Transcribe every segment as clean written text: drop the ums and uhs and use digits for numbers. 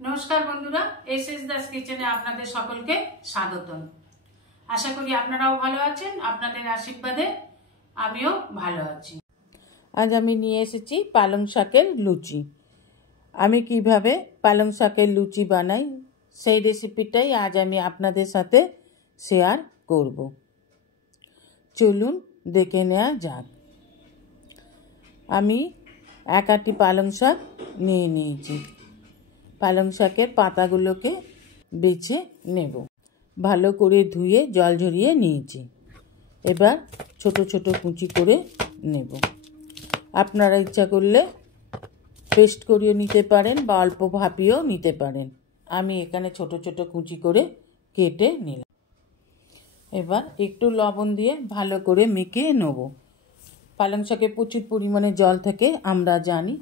नमस्कार बंधुरा एसएस दास किचेने आपनादेर सकलके स्वागतम। आशा करी आपनाराओ भालो आछेन, आपनादेर आशीर्वादे आमिओ भालो आछि। आज आमी निये एसेछि पालং शाकेर लुचि। आमी किभाबे पालং शाकेर लुचि बानाई सेई रेसिपिटाई आज आमी आपनादेर साथे शेयार करब। चलुन देखे नेওয়া যাক। आमी एक आटी पालং शाक निये निয়েছি। पालং शाकेर पातागुलोके बेছে नेब। भालो करे धुए जल झरिয়ে নিয়েছি। এবার ছোট ছোট কুচি করে নেব। আপনারা ইচ্ছা করলে পেস্ট করেও নিতে পারেন বা অল্প ভাপিয়েও নিতে পারেন। আমি এখানে ছোট ছোট কুচি করে কেটে নিলাম। এবার একটু লবণ দিয়ে ভালো করে মেখে নেব। পালং শাকে প্রচুর পরিমাণে জল থাকে আমরা জানি।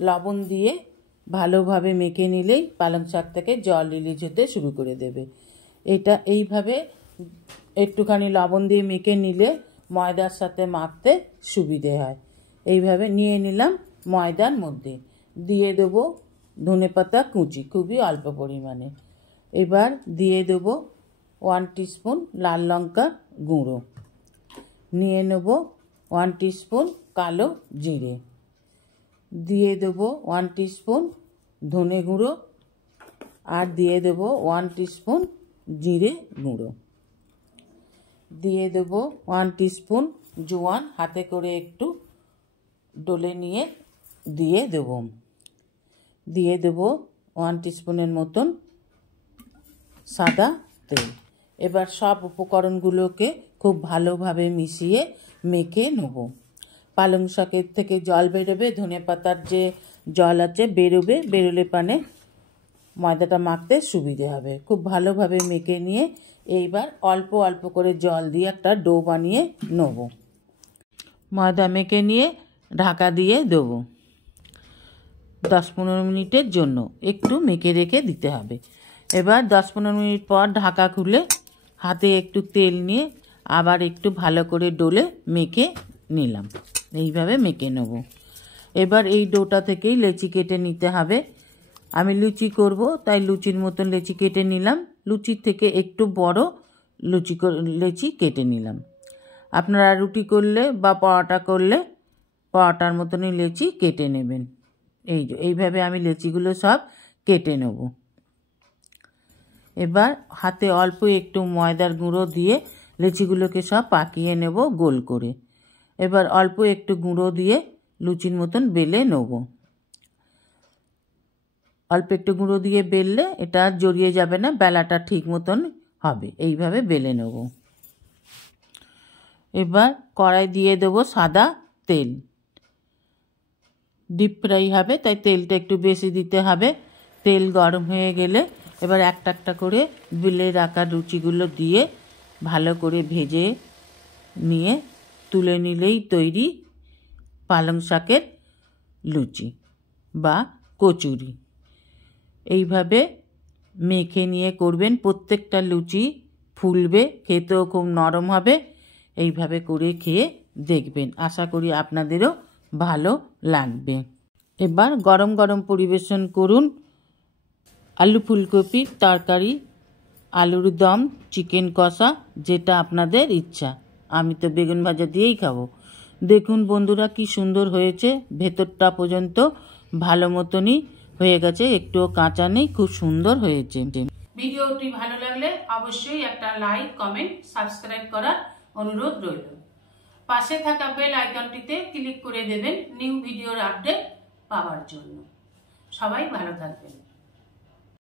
লবণ দিয়ে ভালোভাবে মেখে নিলেই পালং শাক থেকে জল রিলিজ হতে শুরু করে দেবে। এটা এইভাবে একটুখানি লবণ দিয়ে মেখে নিলে ময়দার সাথে মাখতে সুবিধে হয়। এইভাবে নিয়ে নিলাম। ময়দার মধ্যে দিয়ে দেবো ধনেপাতা কুচি, খুবই অল্প পরিমাণে। এবার দিয়ে দেবো 1 টিস্পুন লাল লঙ্কা গুঁড়ো, নিয়ে নেব 1 টিস্পুন কালো জিরে, দিয়ে দেবো 1 টিস্পুন ধনে গুঁড়ো আর দিয়ে দেবো 1 টিস্পুন জিরে গুঁড়ো, দিয়ে দেবো 1 টিস্পুন জোয়ান হাতে করে একটু ডলে নিয়ে দিয়ে দেবো। দিয়ে দেবো 1 টিস্পুনের মতন সাদা তেল। এবার সব উপকরণগুলোকে খুব ভালোভাবে মিশিয়ে মেখে নেব। পালং শাকের থেকে জল বেরোবে, ধনেপাতার যে জল আছে বেরোবে, বেরোলে পানে ময়দাটা মাখতে সুবিধে হবে। খুব ভালোভাবে মেখে নিয়ে এইবার অল্প অল্প করে জল দিয়ে একটা ডো বানিয়ে নেব। ময়দা মেখে নিয়ে ঢাকা দিয়ে দেবো 10-15 মিনিটের জন্য। একটু মেখে রেখে দিতে হবে। এবার 10-15 মিনিট পর ঢাকা খুলে হাতে একটু তেল নিয়ে আবার একটু ভালো করে ডোলে মেখে নিলাম। এইভাবে মেখে নেব। এবার এই ডোটা থেকেই লেচি কেটে নিতে হবে। আমি লুচি করব তাই লুচির মতন লেচি কেটে নিলাম। লুচির থেকে একটু বড় লেচি কেটে নিলাম। আপনারা রুটি করলে বা পরোটা করলে পরোটার মতনই লেচি কেটে নেবেন। এইভাবে আমি লেচিগুলো সব কেটে নেব। এবার হাতে অল্প একটু ময়দার গুঁড়ো দিয়ে লেচিগুলোকে সব পাকিয়ে নেব গোল করে। এবার অল্প একটু গুঁড়ো দিয়ে লুচির মতন বেলে নেব। অল্প একটু গুঁড়ো দিয়ে বেললে এটা জড়িয়ে যাবে না, বেলাটা ঠিক মতন হবে। এইভাবে বেলে নেব। এবার কড়াই দিয়ে দেবো সাদা তেল। ডিপ ফ্রাই হবে তাই তেলটা একটু বেশি দিতে হবে। তেল গরম হয়ে গেলে এবার একটা একটা করে বেলে রাখা লুচিগুলো দিয়ে ভালো করে ভেজে নিয়ে তুলে নিলেই তৈরি পালং শাকের লুচি বা কচুরি। এইভাবে মেখে নিয়ে করবেন। প্রত্যেকটা লুচি ফুলবে, খেতেও খুব নরম হবে। এইভাবে করে খেয়ে দেখবেন, আশা করি আপনাদেরও ভালো লাগবে। এবার গরম গরম পরিবেশন করুন আলু ফুলকপির তরকারি, আলুর দম, চিকেন কষা, যেটা আপনাদের ইচ্ছা। আমি তো বেগুন ভাজা দিয়েই খাবো। দেখুন বন্ধুরা কি সুন্দর হয়েছে, ভেতরটা পর্যন্ত ভালো মতনই হয়ে গেছে, একটুও কাঁচা নেই, খুব সুন্দর হয়েছে। ভিডিওটি ভালো লাগলে অবশ্যই একটা লাইক, কমেন্ট, সাবস্ক্রাইব করার অনুরোধ রইল। পাশে থাকা বেল আইকনটিতে ক্লিক করে দেবেন নিউ ভিডিওর আপডেট পাওয়ার জন্য। সবাই ভালো থাকবেন।